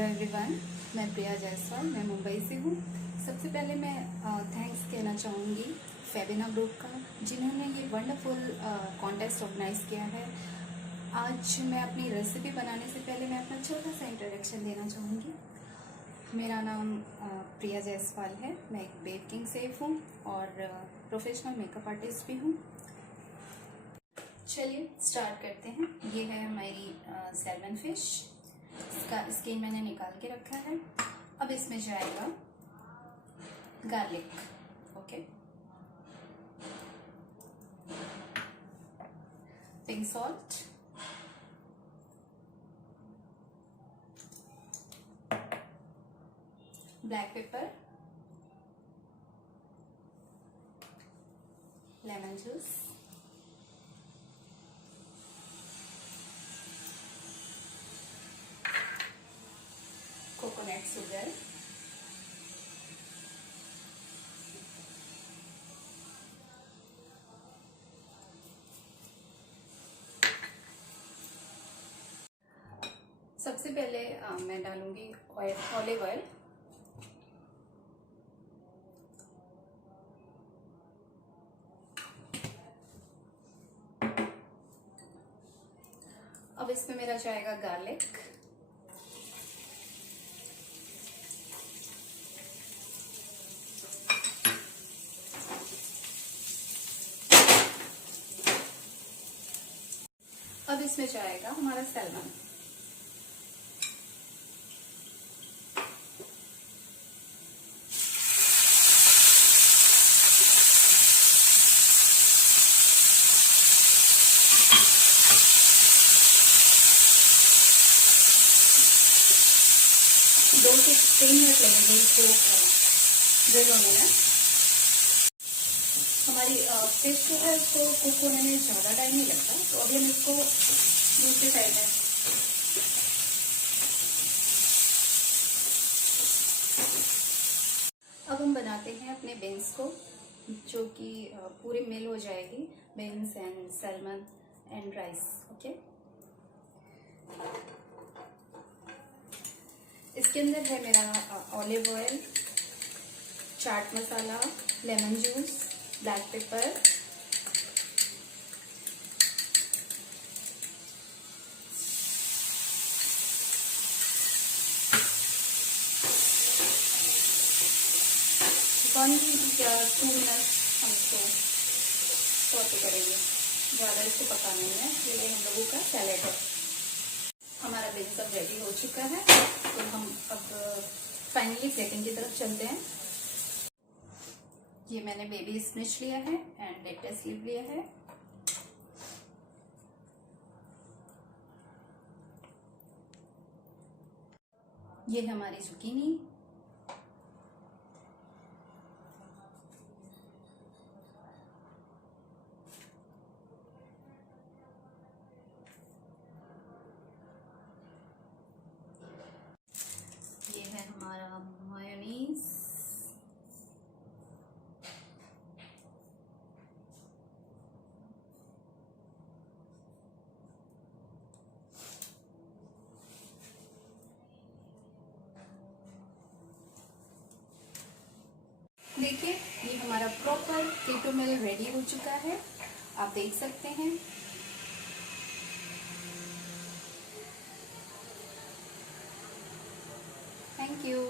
Hello everyone, मैं प्रिया जायसवाल, मैं मुंबई से हूँ। सबसे पहले मैं थैंक्स कहना चाहूँगी फेबिना ग्रुप का, जिन्होंने ये वंडरफुल कॉन्टेस्ट ऑर्गेनाइज किया है। आज मैं अपनी रेसिपी बनाने से पहले मैं अपना छोटा सा इंट्रोडक्शन देना चाहूँगी। मेरा नाम प्रिया जायसवाल है। मैं एक बेकिंग शेफ हूँ और प्रोफेशनल मेकअप आर्टिस्ट भी हूँ। चलिए स्टार्ट करते हैं। ये है हमारी सैल्मन फिश। इसका स्किन मैंने निकाल के रखा है। अब इसमें जाएगा garlic, okay, pink salt, black pepper, lemon juice, coconut sugar, सबसे पहले मैं डालूंगी ऑलिव ऑयल। अब इसमें मेरा जाएगा गार्लिक, अब इसमें जाएगा हमारा सैल्मन। दो से 3 मिनट लगेंगे इसको ग्रिल होने में। हमारी फिश जो है उसको कुक होने में ज़्यादा टाइम नहीं लगता। तो अभी हम इसको दूसरी साइड में अब हम बनाते हैं अपने बीन्स को, जो कि पूरी मिल हो जाएगी, beans and salmon and rice, okay. इसके अंदर है मेरा olive oil, chaat masala, lemon juice, black pepper, one या 2 मिनट हम इसको सौटे करेंगे। ज़्यादा इसको पकाना नहीं है, ये हम लोगों का सैलेड है। हमारा बेस सब रेडी हो चुका है, तो हम अब फाइनली प्लेटिंग की तरफ चलते हैं। ये मैंने बेबी स्पिनच लिया है एंड लेट्स लीफ लिया है। ये है हमारी जुकीनी, ये है हमारा मायोनीज, देखिए ये हमारा प्रॉपर केटो मील रेडी हो चुका है, आप देख सकते हैं। Thank you.